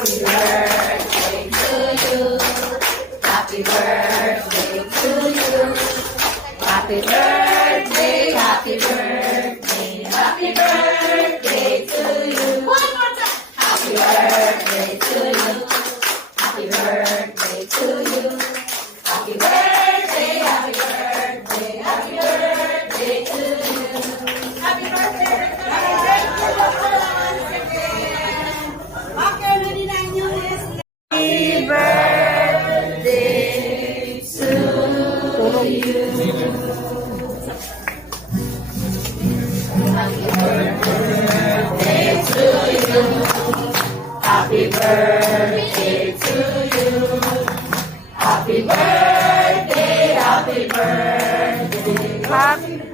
Happy birthday to you. Happy birthday, happy birthday, happy birthday to you. One more time. Happy birthday to you. Happy birthday to you. Happy birthday, happy birthday, happy birthday to you. Happy birthday. Okay, ready na yung list. Happy birthday to you. Happy birthday to you. Happy birthday to you. Happy birthday, happy birthday. Happy birthday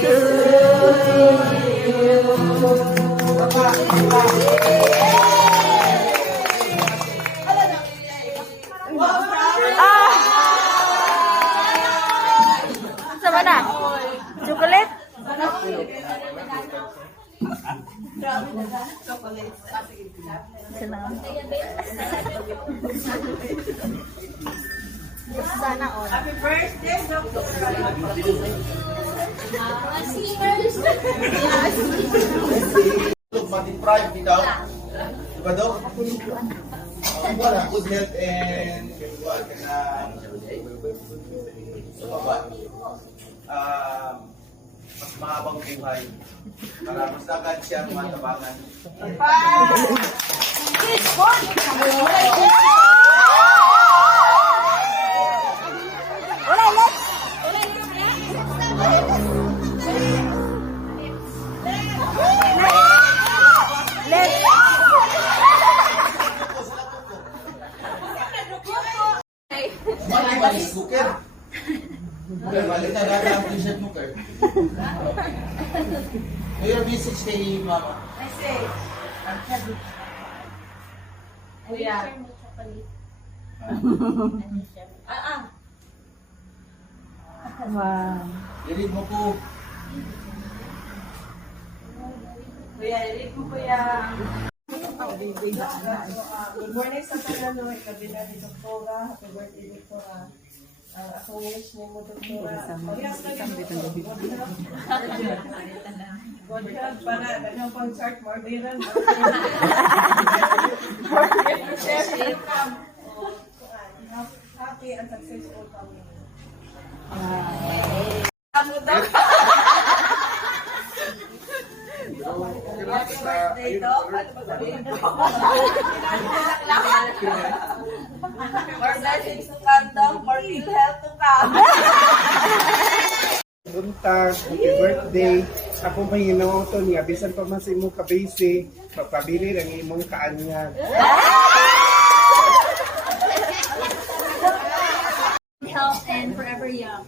to you. Sama na? Chocolate? Sana all. Happy birthday, Dr. Mag-deprive ikaw? Diba, Dok? Wala, good health and buwan ka na sa baba. Mas mahabang buhay. Para mas agad siya matabangan. Cooker. Balik na lang ang t-shirt mo, Kurt. Your message kay Mama. I say, Kuya. Wow. I-read mo po. Kuya, ilit mo kuya. Good morning sa kanano, ikabila ni Doktora. Happy birthday, Doktora. Ako wish ni mo, Doktora. Pag-ias ka ni God help para kanyang pang-chart more biran. Happy and successful family. Amo daw. Happy birthday, Doc. Ano ba sabihin ko? More blessings to come, Doc. More good health to come. Buntag, happy birthday. Ako may hinauto niya, bisan pa mas imong kabisi, magpabili ng imong kaanyag. Health and forever young.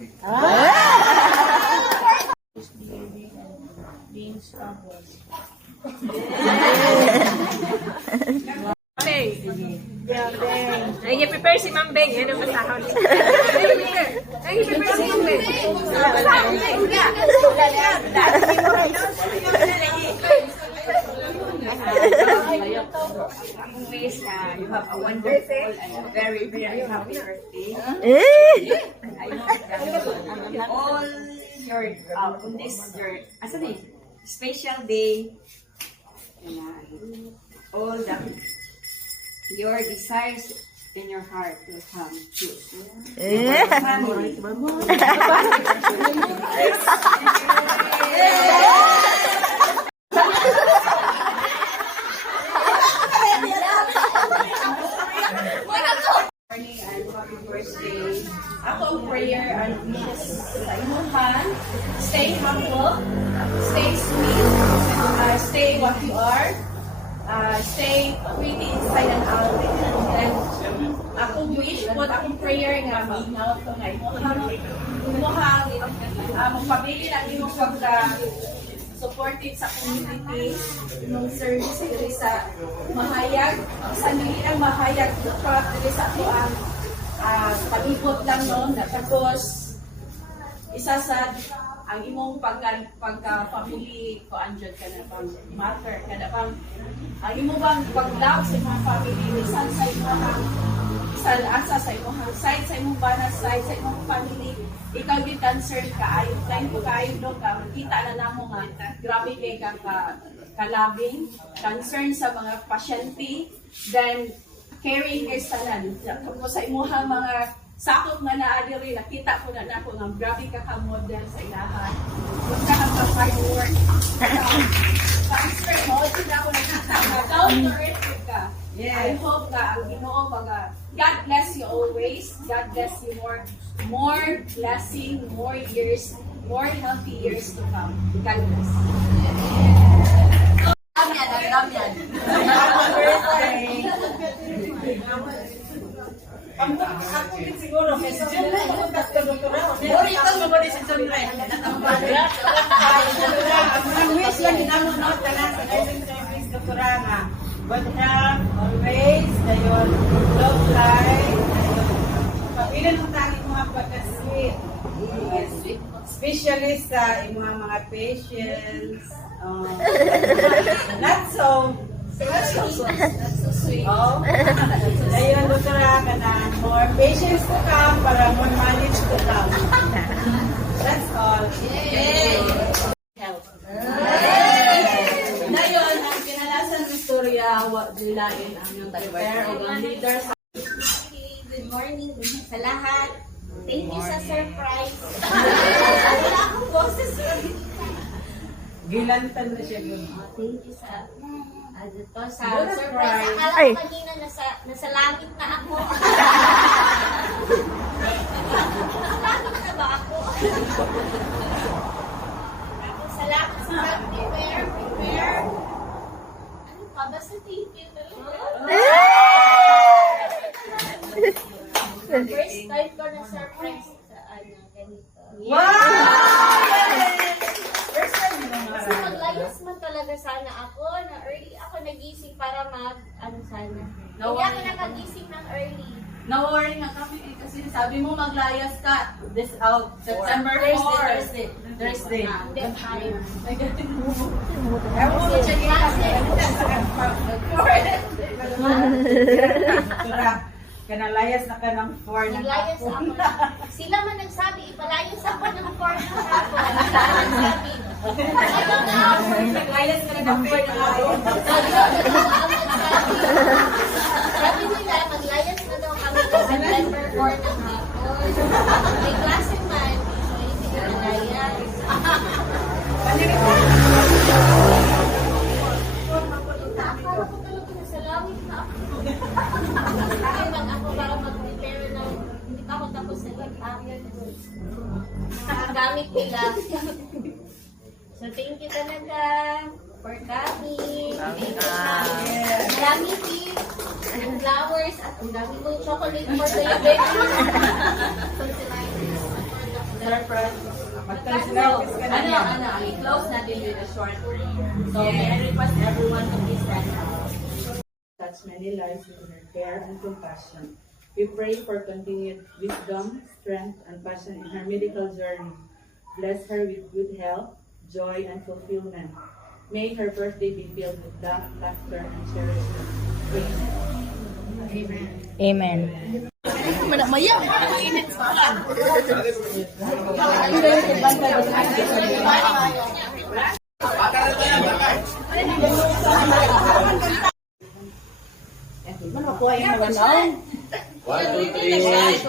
Being struggled. Hey. Ay, i-prepare si Ma'am Beng. Ano masahon? Ay, i-prepare si Ma'am Beng. Ang wish na you have a wonderful and very, very happy birthday. All your, on this, your, special day, all the your desires in your heart will come true. Morning and happy birthday. Ako ang prayer and wishes sa inyong. Stay humble, stay sweet, stay what you are. Stay pretty inside and out. And akong wish po, akong prayer nga minaw ito nga imuhang magpabili ng imong supportive sa community ng service dito sa Mahayag. Sa nili ang Mahayag, dito sa ito ang palibot lang noon. Tapos, isa sa ang imong pagka-family ko andyan ka na pang matter, ka na pang ang imong bang pag-love sa mga family, bisan sa imong bisan asa sa imong side, sa imong banat side, sa imong family, ikaw din concern ka, ayaw ko kayo do ka, makita na namo nga, grabe kay ka kalabing, concern sa mga pasyente, then caring kay sanan. Kung sa imuha mga sakop nga naadiri, nakita ko na nako nga grabe ka ka-model sa ilahan. Kung ka ka-hard work, concern mo, ito na ako nakita nga, down to earth ka. I hope nga ang Ginoo God bless you always. God bless you more blessing, more years, more healthy years to come. God bless. Damian. Ako din siguro, may John na ako doktora. Ito mo ba si John Ray? Ang wish lang ginamo no, tanan sa guidance service doktora nga. Good health, always, dayon, long life, dayon. Papilan ang tali mga pagka-sweet. Especially sa mga patients. Not so Sweet. Oh, ayun, doktora ka na. More patients to come para more knowledge to come. That's all. Dayon, ang kinalasan ng istorya, dilain ang yung tayo-pair o ang leaders. Good morning sa lahat. Thank you sa surprise. Wala akong boses. Gilantan na siya dun. Thank you sa dito sa Good surprise. surprise. Akala ko kanina nasa langit na ako. Nasa langit na ba ako? Salamat sa prepare. Ano pa? Basta thank you. First time ko na surprise sa ganito. First time mo naman. Kasi maglayas man talaga sana ako na early ako nagising para sana. No Hindi ako worry. nakagising ng early. Na-worry nga kami kasi sabi mo maglayas ka this September 4. Thursday. Hindi tayo. Ewan mo siya doktora, kanalayas na ka ng 4 na Naglayas ako na. Sila man nagsabi, ipalayas ako ng 4 na ako. Nagsabi. Ayaw na ako. Naglayas ka na ng 4 na ako. Sabi nila, maglayas na daw kami sa September 4 na hapon. May klase man, so hindi ko nalayas. Akala ko talaga nasa langit na ako. Kaya mag ako para mag-prepare na hindi pa ako tapos sa pag-akyat ko. Nakagamit nila. So thank you talaga for coming. Dami gift, and flowers, at ang dami kong chocolate for the event. Surprise. Magtanong ka na. I-close natin with a short prayer. So, may I request everyone to please stand up. Touch many lives with her care and compassion. We pray for continued wisdom, strength, and passion in her medical journey. Bless her with good health, joy, and fulfillment. May her birthday be filled with love, laughter, and cherishment. Amen. One, two, three, smile.